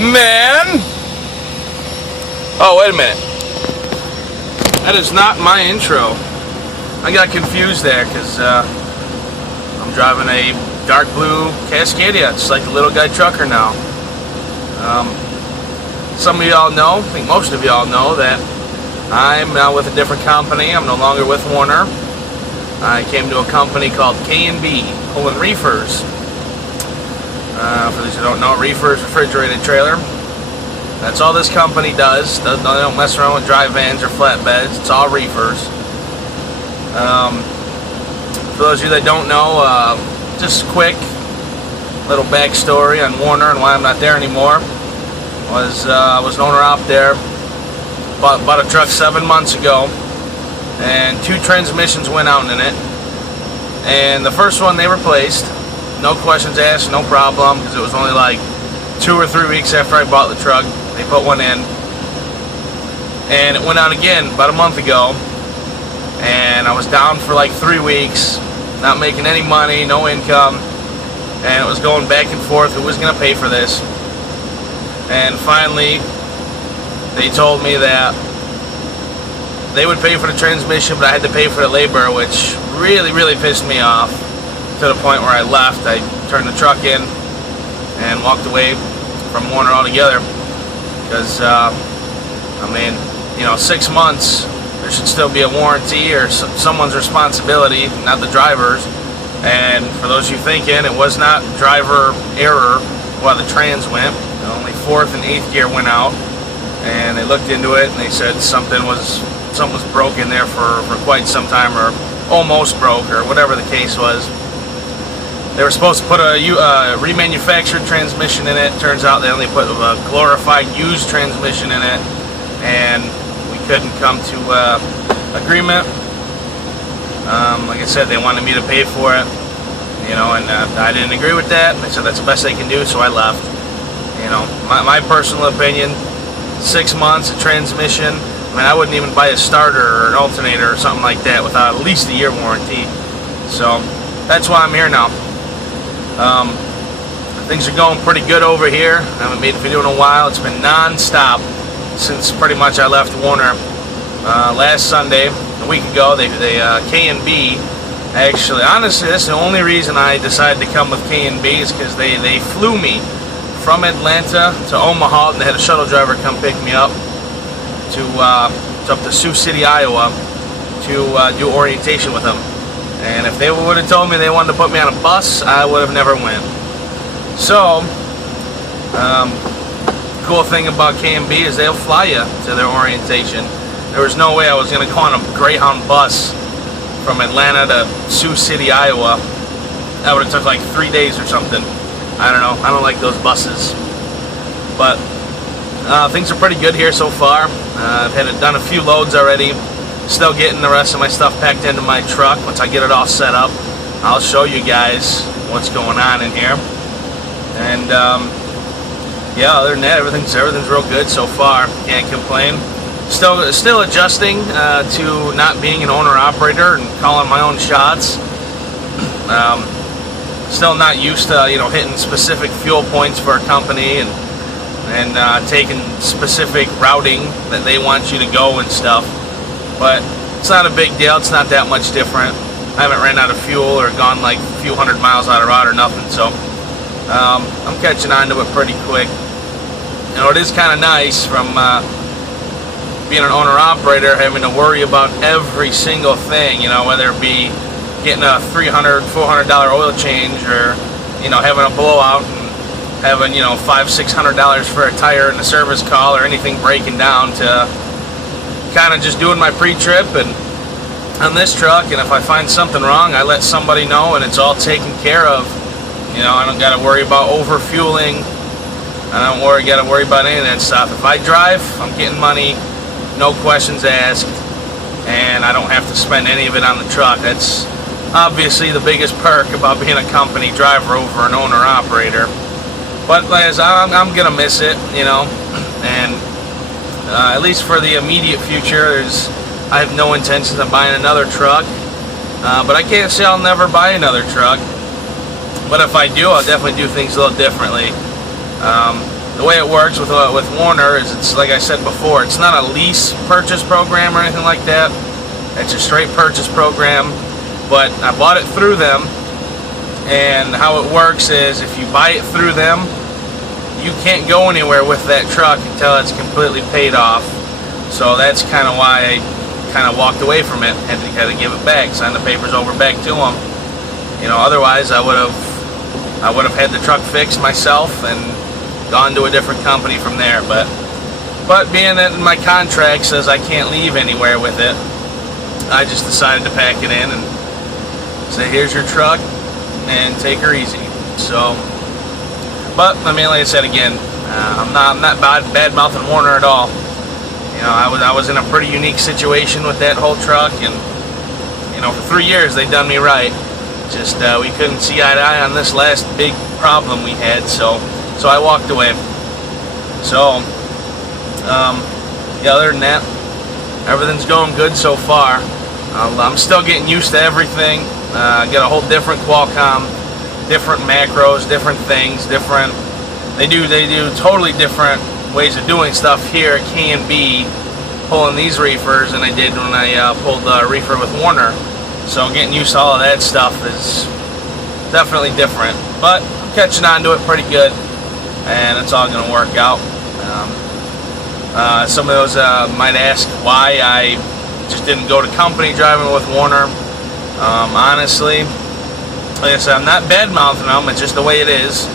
man. Oh, wait a minute. That is not my intro. I got confused there because I'm driving a dark blue Cascadia. It's like the little guy trucker now. Some of y'all know, I think most of y'all know, that I'm now with a different company. I'm no longer with Werner. I came to a company called K&B, pulling reefers. For those who don't know, reefers, refrigerated trailer. That's all this company does. They don't mess around with dry vans or flatbeds. It's all reefers. For those of you that don't know, just quick little backstory on Werner and why I'm not there anymore. I was an owner out there. Bought a truck 7 months ago, and 2 transmissions went out in it. And the first one they replaced, no questions asked, no problem, because it was only like 2 or 3 weeks after I bought the truck. They put one in, and it went out again about a month ago. And I was down for like 3 weeks, not making any money, no income, and it was going back and forth. Who was going to pay for this? And finally, they told me that they would pay for the transmission, but I had to pay for the labor, which really pissed me off, to the point where I left. I turned the truck in and walked away from Werner altogether, because I mean, you know, 6 months, there should still be a warranty or someone's responsibility, not the driver's. And for those of you thinking, it was not driver error while the trans went. Only 4th and 8th gear went out, and they looked into it and they said something was broken there for quite some time, or almost broke, or whatever the case was. They were supposed to put a remanufactured transmission in it. Turns out they only put a glorified used transmission in it, and we couldn't come to agreement. Like I said, they wanted me to pay for it, you know, and I didn't agree with that. They said that's the best they can do, so I left. You know, my personal opinion, 6 months, a transmission. I mean, I wouldn't even buy a starter or an alternator or something like that without at least a year warranty. So that's why I'm here now. Things are going pretty good over here. I haven't made a video in a while. It's been non-stop since pretty much I left Werner. Last Sunday, a week ago, they K&B, actually, honestly, that's the only reason I decided to come with K&B, is because they flew me from Atlanta to Omaha, and they had a shuttle driver come pick me up up to Sioux City, Iowa, to do orientation with them. And if they would have told me they wanted to put me on a bus, I would have never went. So, cool thing about K&B is they'll fly you to their orientation. There was no way I was going to go on a Greyhound bus from Atlanta to Sioux City, Iowa. That would have took like 3 days or something. I don't know. I don't like those buses. But things are pretty good here so far. I've done a few loads already. Still getting the rest of my stuff packed into my truck. Once I get it all set up, I'll show you guys what's going on in here. And yeah, other than that, everything's real good so far. Can't complain. Still adjusting to not being an owner-operator and calling my own shots. Still not used to, you know, hitting specific fuel points for a company and taking specific routing that they want you to go and stuff. But it's not a big deal. It's not that much different. I haven't ran out of fuel or gone like a few hundred miles out of route or nothing. So I'm catching on to it pretty quick. You know, it is kind of nice from being an owner-operator, having to worry about every single thing, you know, whether it be getting a $300, $400 oil change, or, you know, having a blowout and having, you know, $500, $600 for a tire and a service call, or anything breaking down, to kind of just doing my pre-trip and on this truck. And if I find something wrong, I let somebody know and it's all taken care of. You know, I don't got to worry about over-fueling. I don't got to worry about any of that stuff. If I drive, I'm getting money, no questions asked, and I don't have to spend any of it on the truck. That's obviously the biggest perk about being a company driver over an owner-operator. But I'm gonna miss it, you know, and at least for the immediate future, I have no intentions of buying another truck. But I can't say I'll never buy another truck. But if I do, I'll definitely do things a little differently. the way it works with Werner is, it's like I said before, it's not a lease purchase program or anything like that. It's a straight purchase program, but I bought it through them, and how it works is if you buy it through them, you can't go anywhere with that truck until it's completely paid off. So that's kind of why I kind of walked away from it, had to give it back, sign the papers over back to them. You know, otherwise I would have had the truck fixed myself and gone to a different company from there. But being that my contract says I can't leave anywhere with it, I just decided to pack it in and say, here's your truck and take her easy. So, but I mean, like I said again, I'm not bad mouthing Werner at all. You know, I was in a pretty unique situation with that whole truck, and you know, for 3 years they've done me right. Just we couldn't see eye to eye on this last big problem we had, so I walked away. So yeah, other than that, everything's going good so far. I'm still getting used to everything. Got a whole different Qualcomm, different macros, different things, different. They do totally different ways of doing stuff here at K&B, pulling these reefers than I did when I pulled the reefer with Werner. So getting used to all of that stuff is definitely different, but I'm catching on to it pretty good, and it's all going to work out. Some of those might ask why I just didn't go to company driving with Werner. Honestly, like I said, I'm not bad-mouthing them, it's just the way it is,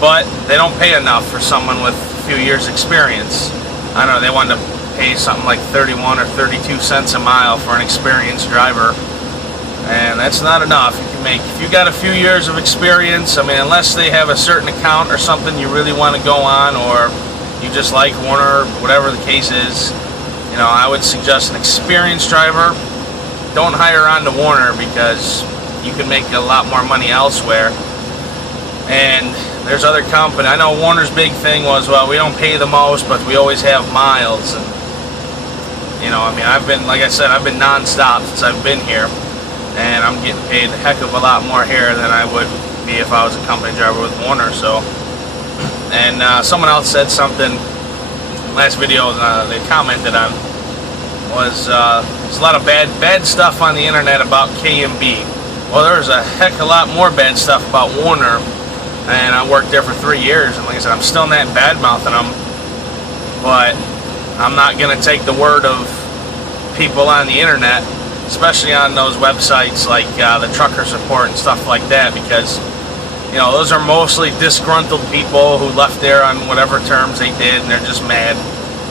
but they don't pay enough for someone with a few years experience. I don't know, they wanted to pay something like 31 or 32 cents a mile for an experienced driver, and that's not enough. You can make, if you got a few years of experience, I mean, unless they have a certain account or something you really want to go on, or you just like Werner, whatever the case is, you know, I would suggest an experienced driver. Don't hire on to Werner, because you can make a lot more money elsewhere. And there's other companies. I know Werner's big thing was, well, we don't pay the most, but we always have miles. And you know, I mean, I've been, like I said, I've been non-stop since I've been here, and I'm getting paid a heck of a lot more here than I would be if I was a company driver with Werner. So, and someone else said something last video they commented on was there's a lot of bad stuff on the internet about K&B. Well, there's a heck of a lot more bad stuff about Werner, and I worked there for 3 years, and like I said, I'm still not bad-mouthing them, but I'm not going to take the word of people on the internet, especially on those websites like the trucker support and stuff like that, because you know, those are mostly disgruntled people who left there on whatever terms they did, and they're just mad.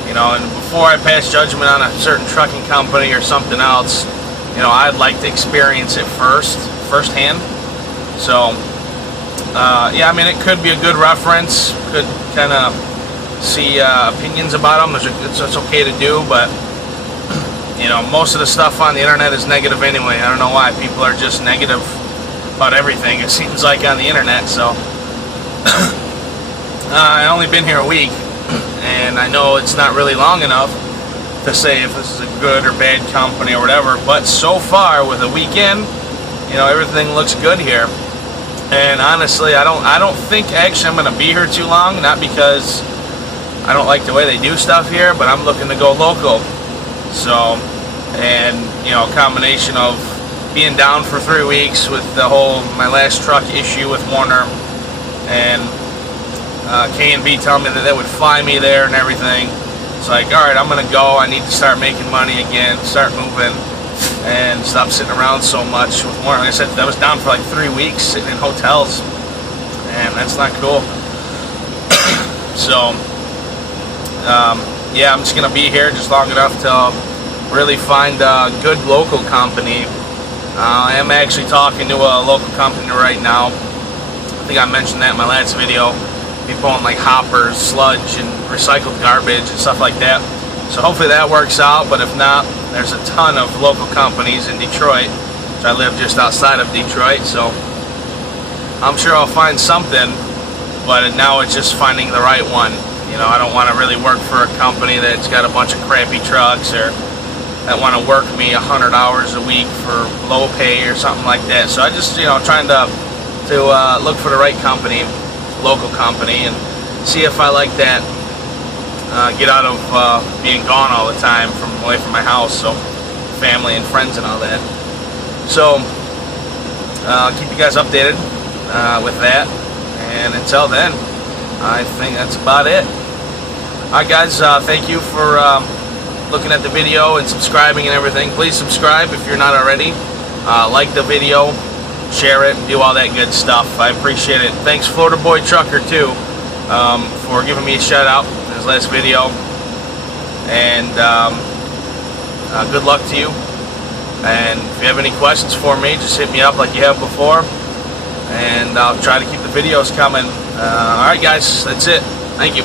You know, and before I pass judgment on a certain trucking company or something else, you know, I'd like to experience it firsthand. So, yeah, I mean, it could be a good reference. Could kind of see opinions about them. It's okay to do, but you know, most of the stuff on the internet is negative anyway. I don't know why people are just negative about everything, it seems like, on the internet. So I only been here a week, and I know it's not really long enough to say if this is a good or bad company or whatever, but so far with a weekend, you know, everything looks good here. And honestly, I don't think actually I'm going to be here too long, not because I don't like the way they do stuff here, but I'm looking to go local. So, and you know, a combination of being down for 3 weeks with the whole my last truck issue with Werner, and K&B telling me that they would fly me there and everything. It's like, alright, I'm gonna go. I need to start making money again, start moving, and stop sitting around so much with Werner. Like I said, I was down for like 3 weeks sitting in hotels, and that's not cool. So yeah, I'm just gonna be here just long enough to really find a good local company. I am actually talking to a local company right now. I think I mentioned that in my last video. People on like hoppers, sludge, and recycled garbage and stuff like that. So hopefully that works out, but if not, there's a ton of local companies in Detroit. I live just outside of Detroit, so I'm sure I'll find something, but now it's just finding the right one. You know, I don't want to really work for a company that's got a bunch of crappy trucks, or that want to work me 100 hours a week for low pay or something like that. So I just, you know, trying to look for the right company, local company, and see if I like that. Get out of being gone all the time away from my house, so family and friends and all that. So I'll keep you guys updated with that. And until then, I think that's about it. Alright guys, thank you for looking at the video and subscribing and everything. Please subscribe if you're not already. Like the video, share it, and do all that good stuff. I appreciate it. Thanks Flaboytrucker too for giving me a shout out in his last video. And good luck to you. And if you have any questions for me, just hit me up like you have before. And I'll try to keep the videos coming. Alright guys, that's it. Thank you.